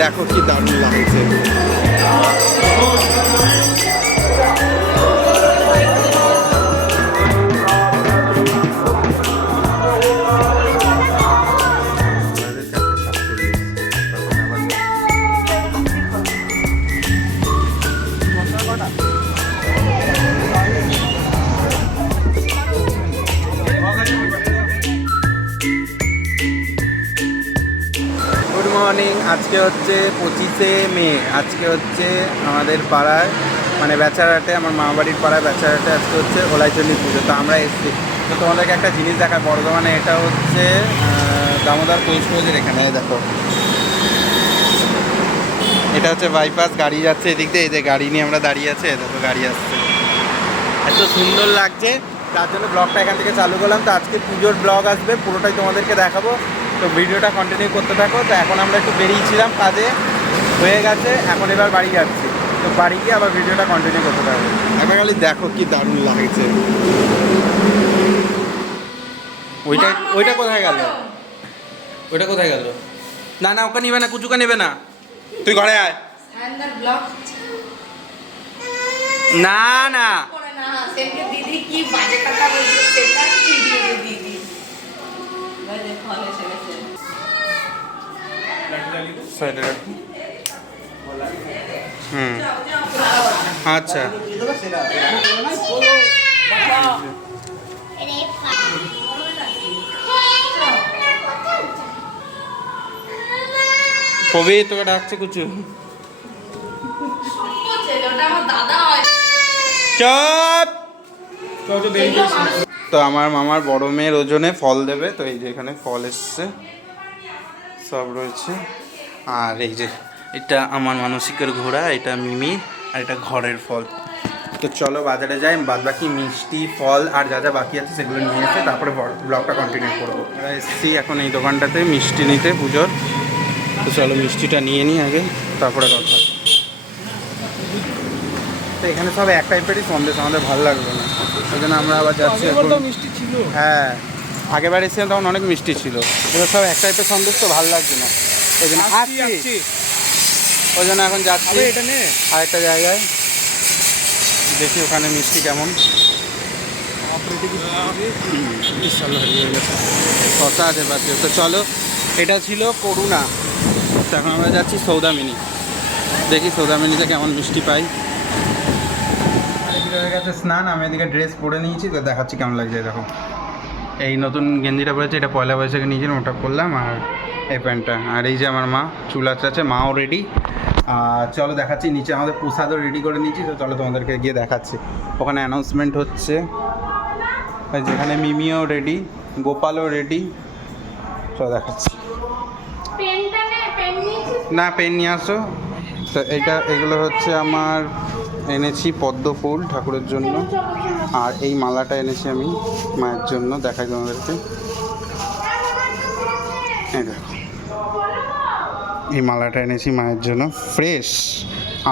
দেখো কি দারুণ লাগছে। Good morning. আজকে হচ্ছে 25শে মে। আজকে হচ্ছে আমাদের পাড়ায় মানে বেচারাটে, আমার মা বাড়ির পাড়ায় বেচারাটে আজকে হচ্ছে ওলাইচন্ডী পুজো। তো আমরা এসেছি। তো তোমাদেরকে একটা জিনিস দেখায় বর্ধমানে। এটা হচ্ছে দামোদর পৌষের এখানে দেখো, এটা হচ্ছে বাইপাস। গাড়ি যাচ্ছে এদিক দিয়ে, এই যে গাড়ি নিয়ে আমরা দাঁড়িয়ে আছে, দেখো গাড়ি আসছে। এত সুন্দর লাগছে, তার জন্য ব্লগটা এখান থেকে চালু করলাম। তো আজকে পুজোর ব্লগ আসবে, পুরোটাই তোমাদেরকে দেখাবো। তো ভিডিওটা কন্টিনিউ করতে থাকো। তো এখন আমরা একটু বেরিয়েছিলাম, কাজে হয়ে গেছে, এখন এবার বাড়ি যাচ্ছি। তো বাড়ি গিয়ে আবার ভিডিওটা কন্টিনিউ করতে থাকবো। একবার খালি দেখো কি দারুণ লাগছে। ওইটা কোথায় গেল? ওইটা কোথায় গেল? না না, ওকে নেবে না, কুচুকা নেবে না। তুই ঘরে আয়। না না, দিদি কি বাজে কথা বলছে সেটা ভিডিও দিদি আচ্ছা কবি তোকে ডাকছে কুচু। চপ। তো আমার মামার বড় মেয়ের ওজনে ফল দেবে। তো এই যে এখানে ফল এসছে, সব রয়েছে। আর এই যে এটা আমার মানসিকের ঘোড়া, এটা মিমি, আর এটা ঘরের ফল। তো চলো বাজারে যাই, বাদ বাকি মিষ্টি ফল আর যা যা বাকি আছে সেগুলো নিয়ে এসে তারপরে ব্লগটা কন্টিনিউ করবো। আমরা এসেছি এখন এই দোকানটাতে মিষ্টি নিতে পুজোর। তো চলো মিষ্টিটা নিয়ে নিই আগে, তারপরে কথা। তো এখানে সব এক টাইপেরই সন্দেশ, আমাদের ভালো লাগলো না, ওই জন্য আমরা আবার যাচ্ছি। মিষ্টি ছিল, হ্যাঁ আগেবার এসেছিলাম তখন অনেক মিষ্টি ছিল। এবার সব এক টাইপের সন্দেশ, তো ভালো লাগছে না, ওই জন্য আসছি। ওই জন্য এখন যাচ্ছি এটা নিয়ে আরেকটা জায়গায়, দেখি ওখানে মিষ্টি কেমন। শশা আছে পাশে। তো চলো, এটা ছিল করুণা। তো এখন আমরা যাচ্ছি সৌদামিনী, দেখি সৌদামিনীতে কেমন মিষ্টি পাই। হয়ে গেছে স্নান, আমি এদিকে ড্রেস পরে নিয়েছি, তো দেখাচ্ছি কেমন লাগছে। দেখো এই নতুন গেঞ্জিটা পরেছে, এটা পয়লা বৈশাখে নিয়েছিলাম, ওটা পরলাম। আর এই প্যান্টটা। আর এই যে আমার মা চুল আছে, মাও রেডি। আর চলো দেখাচ্ছি, নিচে আমাদের প্রসাদও রেডি করে নিয়েছি। তো চলো তোমাদেরকে গিয়ে দেখাচ্ছি। ওখানে অ্যানাউন্সমেন্ট হচ্ছে, যেখানে মিমিও রেডি, গোপালও রেডি। চলো দেখাচ্ছি। না পেন নিয়ে আসো। তো এগুলো হচ্ছে আমার এনেছি পদ্ম ফুল ঠাকুরের জন্য, আর এই মালাটা এনেছি আমি মায়ের জন্য, দেখাই তোমাদেরকে। এই মালাটা এনেছি মায়ের জন্য, ফ্রেশ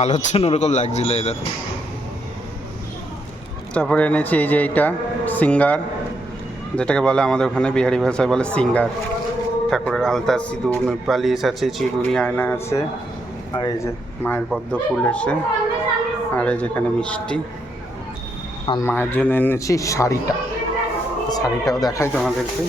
আলোর জন্য ওরকম লাগছিল এদের। তারপরে এনেছি এই যে এইটা সিঙ্গার, যেটাকে বলে আমাদের ওখানে বিহারি ভাষায় বলে সিঙ্গার। ঠাকুরের আলতা, সিঁদুর, নেপালিশ আছে, চিরুনি, আয়না আছে। আর এই যে মায়ের পদ্ম ফুল এসে, আর এই যেখানে মিষ্টি। আর মায়ের জন্য এনেছি শাড়িটা, শাড়িটাও দেখাই তোমাদেরকে।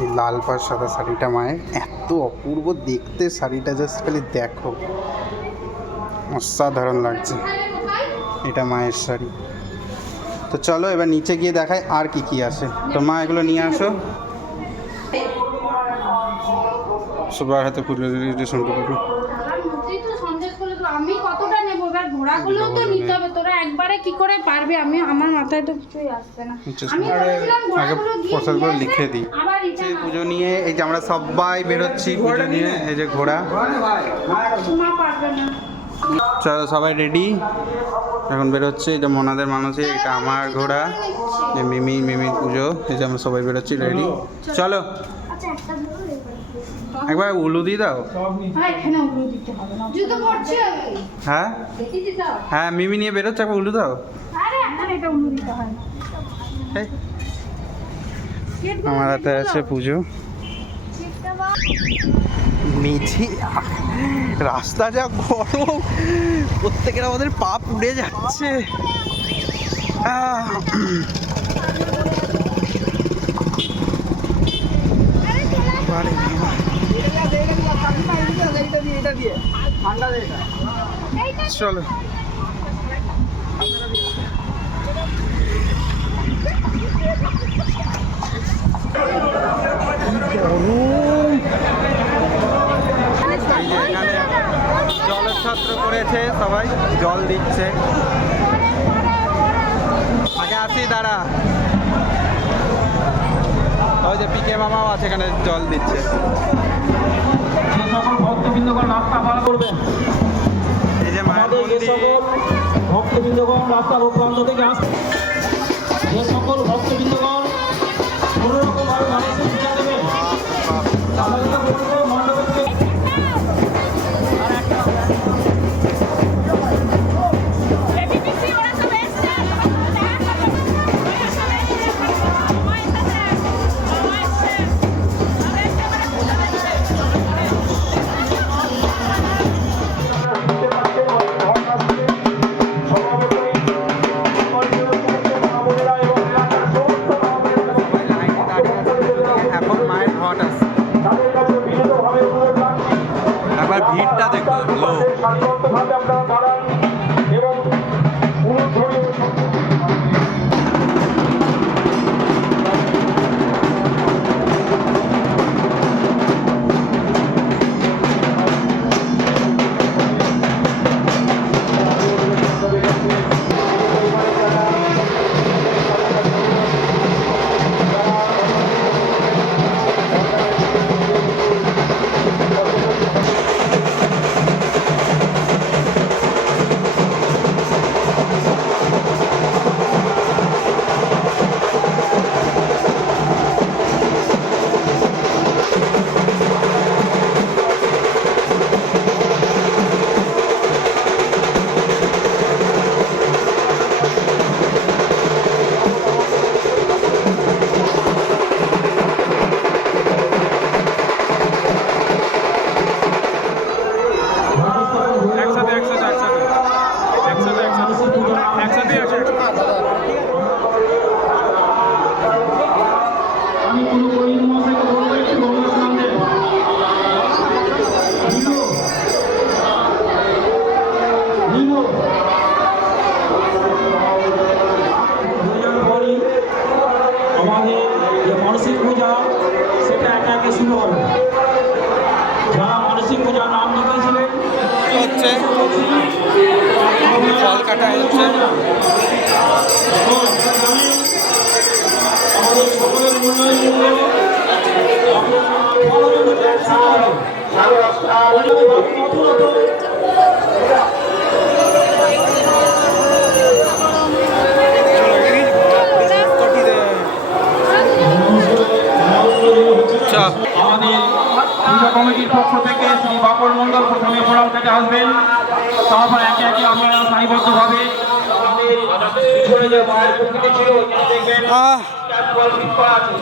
এই লাল পাড় সাদা শাড়িটা মায়ের, এত অপূর্ব দেখতে শাড়িটা, জাস্ট খালি দেখো, অসাধারণ লাগছে। এটা মায়ের শাড়ি। তো চলো এবার নিচে গিয়ে দেখাই আর কি কি আছে। তো মা এগুলো নিয়ে আসো। সবার হাতে ফুল আমি কতটা নেব, এবার ঘোড়াগুলো তো নিতে হবে, তোরা একবারে কি করে পারবি? আমি আমার মাথায় তো কিছুই আসছে না। আমি বলেছিলাম ঘোড়াগুলো দিয়ে লিখে দিই। পুজো নিয়ে এই যে আমরা সবাই বেরোচ্ছি পুজো নিয়ে, এই যে ঘোড়া। মা পারবে না। চলো সবাই রেডি, এখন বেরোচ্ছে। এই যে মনাদের মানুষে, এটা আমার ঘোড়া, যে মিমির পুজো। এই যে আমরা সবাই বেরোচ্ছি রেডি। চলো একবার উলু দিয়ে দাও। হ্যাঁ হ্যাঁ, মিমি নিয়ে বেরোচ্ছে, একবার উলু দাও। আমার হাতে আছে পুজো। নিচে রাস্তা যা গরম, প্রত্যেকের আমাদের পা পুড়ে যাচ্ছে। চলো জলের ছাত্র করেছে, সবাই জল দিচ্ছে। আগে আসি দাঁড়া, ওই যে পিকে মামাও আছে এখানে জল দিচ্ছে। যে সকল ভক্তবৃন্দগণ রাস্তা পার করবেন, এই যে মায়ের মন্দির, ভক্তবৃন্দগণ রাস্তার প্রান্ত থেকে আসবেন। যে সকল ভক্তবৃন্দগণ কোনোরকম ভাবে মানুষের পূজা দেবেন, তাদেরকে বলবো মণ্ডপে থেকে এখন মায়ের ঘট আছে। একবার ভিড়টা দেখো, লোক সারিবদ্ধভাবে আপনারা দাঁড়ান এবং আমি কোনো পরিচিত মহাশয়কে বলবো একটু ভগবান নাম দেন। আমাদের যে মানসিক পূজা সেটা একে একে শুরু হবে। যারা মানসিক পূজার নাম লিখেছিলেন হচ্ছে ফল কাটা হচ্ছে। আমাদের সকলের উন্নয়ন জন্য আমাদের পূজা কমিটির পক্ষ থেকে শ্রী বাপর মণ্ডল প্রথমে প্রণাম থেকে আসবেন, তারপর একে একে আপনারা সারিবদ্ধভাবে পিছনে যে মায়ের প্রকৃতি ছিল দেখবেন ট্যাপকল ফিট করা আছে,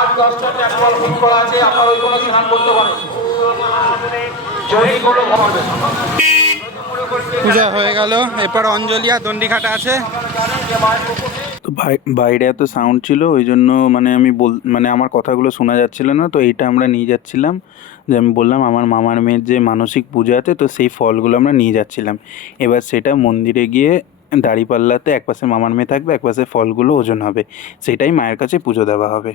8-10টা ট্যাপকল ফিট করা আছে, আপনারা ওইগুলো স্নান করতে পারেন। যদি কোনো হবে পূজা হয়ে গেল, এরপর অঞ্জলি আর দণ্ডিঘাটা আছে। তো বাইরে এত সাউন্ড ছিল, ওই জন্য মানে মানে আমার কথাগুলো শোনা যাচ্ছিল না। তো এইটা আমরা নিয়ে যাচ্ছিলাম, যে আমি বললাম আমার মামার মেয়ের যে মানসিক পূজা আছে, তো সেই ফলগুলো আমরা নিয়ে যাচ্ছিলাম। এবার সেটা মন্দিরে গিয়ে দাঁড়িপাল্লাতে একপাশে মামার মেয়ে থাকবে, একপাশে ফলগুলো ওজন হবে, সেটাই মায়ের কাছে পুজো দেওয়া হবে।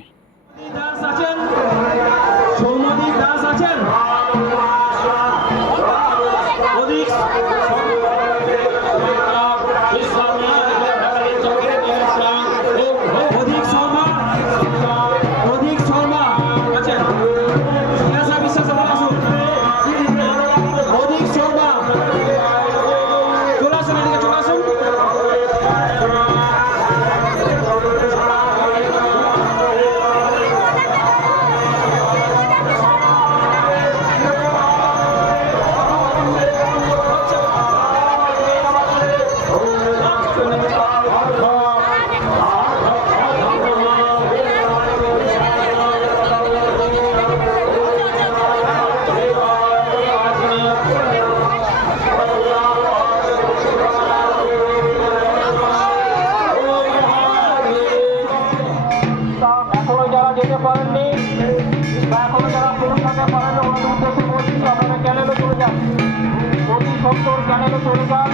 চলে যান।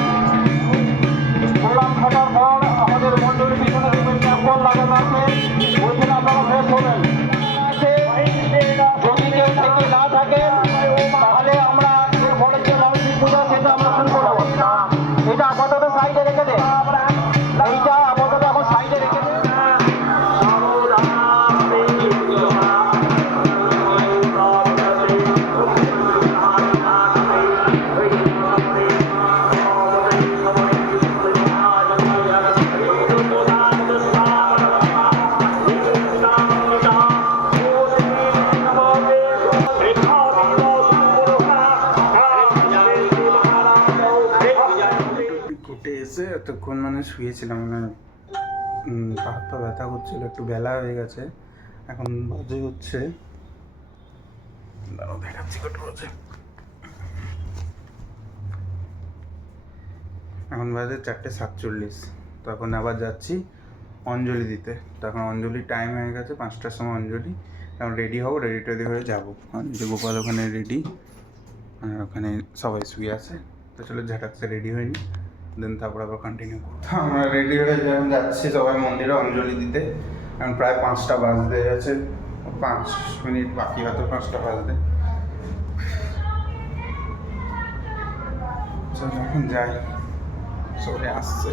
প্রণাম খাটার পর আমাদের মন্ডলীর পিছনে দেখবেন ক্যাম্পল লাগানো আছে, ওইখানে আপনারা ফ্রেশ হবেন। যদি কেউ থেকে না থাকেন তাহলে আমরা এরপরে যে মানসিক পূজা সেটা আমরা শুরু করবো। এটা আপাতত সাইডে রেখে দে, এইটা আপাতত এখন সাইডে রেখে দে। কোর্টে এসে এতক্ষণ মানে শুয়েছিলাম, মানে হাত পা ব্যথা করছিল, একটু বেলা হয়ে গেছে। এখন বাজে হচ্ছে, দাঁড়াও দেখাচ্ছি কত বাজে। এখন বাজে 4:47। তখন আবার যাচ্ছি অঞ্জলি দিতে। তখন অঞ্জলির টাইম হয়ে গেছে, 5টার সময় অঞ্জলি। এখন রেডি হবো, রেডি টেডি হয়ে যাবো। অঞ্জলি গোপাল ওখানে রেডি, আর ওখানে সবাই শুয়ে আছে। তো চলো ঝাটাকসে রেডি হয়নি, দেন তারপর আবার কন্টিনিউ করবো। আমরা রেডি হয়ে যখন যাচ্ছি সবাই মন্দিরে অঞ্জলি দিতে। এখন প্রায় 5টা বাজতে আছে, 5 মিনিট বাকি, হয়তো 5টা বাজতে। চলো এখন যাই, সবাই আসছে।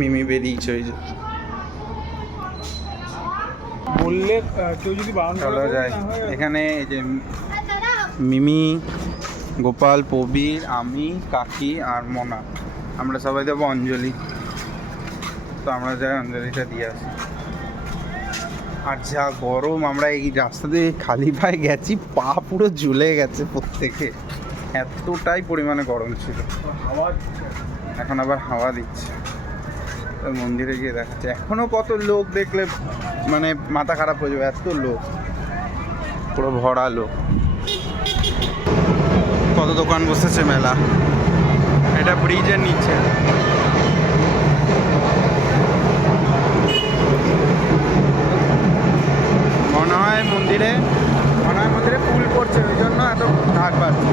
মিমি বেরিয়েছে ওই যে, বললে কেউ যদি বারণ চলো যাই। এখানে এই যে মিমি, গোপাল, প্রবীর, আমি, কাকি আর মোনা, আমরা সবাই দেবো অঞ্জলি। তো আমরা যাই অঞ্জলিটা দিয়ে আসি। আর যা গরম, আমরা এই রাস্তা দিয়ে খালি পায়ে গেছি, পা পুরো জ্বলে গেছে প্রত্যেকে, এতটাই পরিমাণে গরম ছিল। এখন আবার হাওয়া দিচ্ছে। তো মন্দিরে গিয়ে দেখাচ্ছে, এখনও কত লোক দেখলে মানে মাথা খারাপ হয়ে যাবে, এত লোক, পুরো ভরা লোক। কত দোকান বসেছে, মেলা। এটা ব্রিজের নিচে। মনে হয় মন্দিরে ফুল পড়ছে, ওই জন্য এত ঢাক বাড়ছে।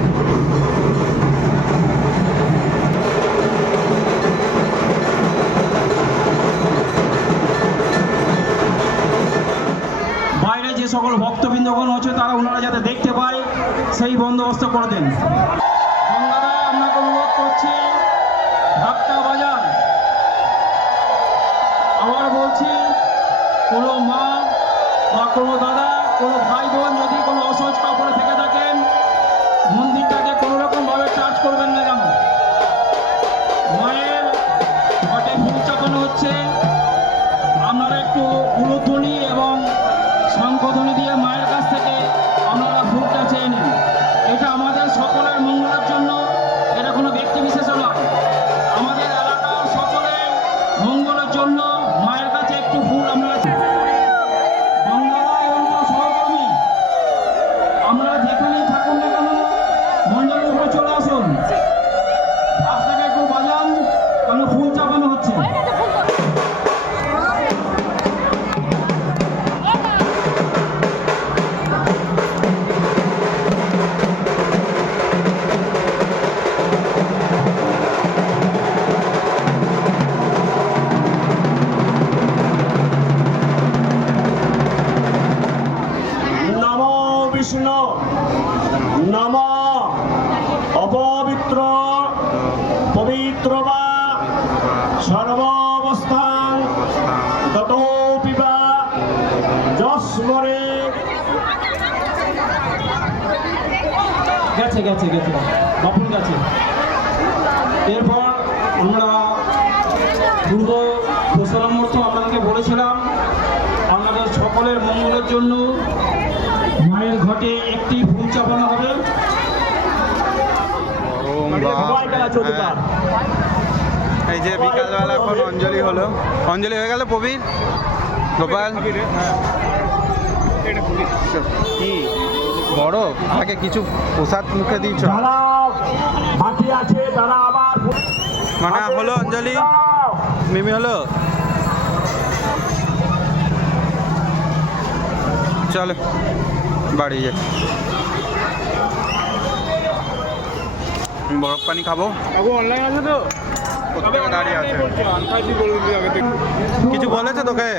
বাইরে যে সকল ভক্তবৃন্দগণ আছে তারা ওনারা যাতে দেখতে পায় সেই বন্দোবস্ত করে দেন। গঙ্গাদা আপনাকে অনুরোধ করছি, ঢাকটা বাজান। আবার বলছি, কোনো মা বা কোনো দাদা, কোনো ভাই বোন যদি কোনো অসহজ কাপড়ে থেকে থাকেন, মন্দিরটাকে কোনো রকমভাবে টাচ করবেন না যেন। মায়ের ঘটে ফুল চাপানো হচ্ছে, আপনারা একটু উলুধ্বনি এবং শঙ্খধ্বনি দিয়ে মায়ের কাছ থেকে আপনারা ফুলটা চেয়ে নিন। এটা আমাদের সকলের মঙ্গলের জন্য, এটা কোনো ব্যক্তি বিশেষ নয়, আমাদের এলাকার সকলের মঙ্গলের জন্য মায়ের কাছে একটু ফুল আপনারা গঙ্গারা এবং তার সহকর্মী আপনারা যেখানেই থাকুন না কেন মণ্ডলের উপরে চলে আসুন, আপনাকে একটু বাজান, কারণ ফুল চাপানো হচ্ছে। নমো বিষ্ণু নমো অপবিত্র পবিত্র বা সর্বাবস্থান তত পিবা যস্মরে গেছে গেছে গেছে বাপুর গেছে। এরপর আমরা পূর্ব প্রসারামর্থ আপনাদেরকে বলেছিলাম, আপনাদের সকলের মঙ্গলের জন্য মায়ের ঘটে একটি ফুল চাপানো হবে। এই যে বিকালবেলা এখন অঞ্জলি হলো, অঞ্জলি হয়ে গেল। প্রবীর, গোপাল, কি বড় আগে কিছু প্রসাদ মুখে দিয়েছ? যারা বাকি আছে তারা আবার মানে হলো অঞ্জলি, মিমি হলো। চলো বাড়ি যাই। বরফ পানি খাবো। কাকু অনলাইন আছে তো? প্রত্যেকে দাঁড়িয়ে আছে। আনফাইসি বলে দিবি আগে থেকে। কিছু বলেছে তোকে?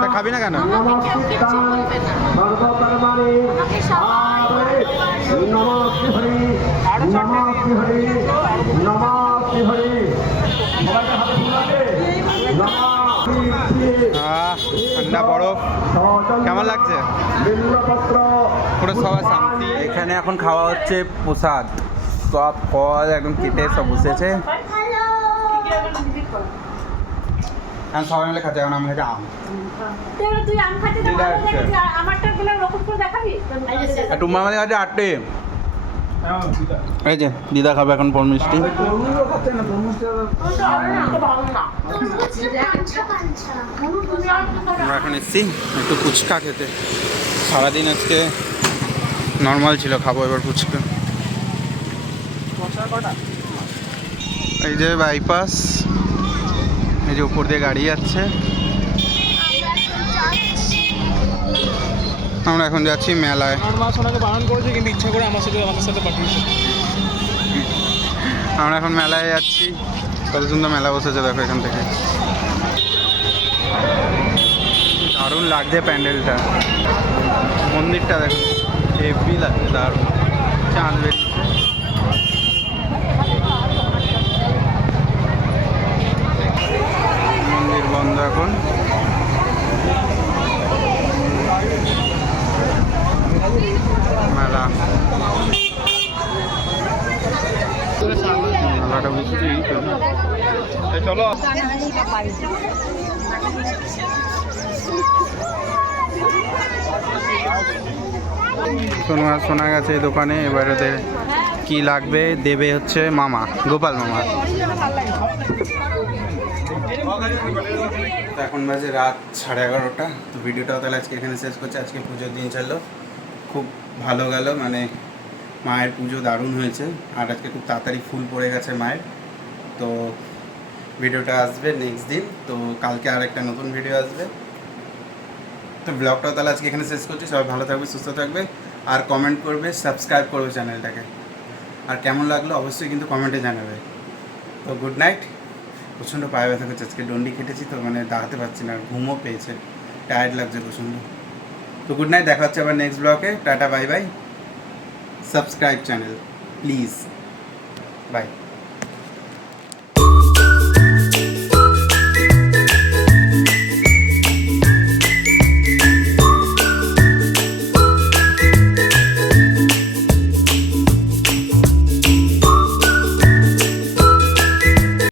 তা খাবি না কেন? ঠান্ডা বরফ কেমন লাগছে? পুরো সবার শান্তি। এখানে এখন খাওয়া হচ্ছে প্রসাদ, সব ফল একদম কেটে সব বসেছে। এখন সবাই মিলে খাচ্ছে, এখন আমি খাচ্ছি আম। তুই আম খাচ্ছিস দিদা আসছে। আমারটা গুলো রকম করে দেখাবি। আর টুম্মা আমাদের কাছে 8টে। এই যে দিদা খাবে এখন ফল মিষ্টি। আমরা এখন এসেছি একটু ফুচকা খেতে। সারাদিন আজকে নর্মাল ছিল, খাবো এবার ফুচকা। এই যে বাইপাস, এই যে উপর দিয়ে গাড়ি যাচ্ছে। আমরা এখন যাচ্ছি মেলায়। আমার মা সোনাকে বারণ করেছে কিন্তু ইচ্ছা করে আমাদের সাথে পাঠিয়েছে। আমরা এখন মেলায় যাচ্ছি। কত সুন্দর মেলা বসেছে দেখো এখান থেকে। দারুণ লাগছে প্যান্ডেলটা, মন্দিরটা দেখো হেভি লাগছে, দারুণ। চাঁদ বেরিয়েছে। মন্দির বন্ধ এখন। মেলা মেলাটা বুঝছি। চলো শোনা গেছে এই দোকানে এবারে কি লাগবে দেবে হচ্ছে মামা, গোপাল মামা। তো এখন বাজে রাত 11:30। তো ভিডিওটাও তাহলে আজকে এখানে শেষ করছি। আজকে পুজোর দিন চললো, খুব ভালো গেল, মানে মায়ের পুজো দারুণ হয়েছে। আর আজকে খুব তাড়াতাড়ি ফুল পড়ে গেছে মায়ের। তো ভিডিওটা আসবে নেক্সট দিন, তো কালকে আর একটা নতুন ভিডিও আসবে। তো ব্লগটাও তাহলে আজকে এখানে শেষ করছি। সবাই ভালো থাকবে, সুস্থ থাকবে, আর কমেন্ট করবে, সাবস্ক্রাইব করবে চ্যানেলটাকে। আর কেমন লাগলো অবশ্যই কিন্তু কমেন্টে জানাবে। তো গুড নাইট। প্রচণ্ড পায়ে ব্যথা করছে, আজকে ডন্ডি কেটেছি তো মানে দাঁড়াতে পারছি না, ঘুমও পেয়েছে, টায়ার্ড লাগছে প্রচণ্ড। তো গুড নাইট, দেখা হচ্ছে আবার নেক্সট ব্লগে। Tata, bye bye. Subscribe channel please, by.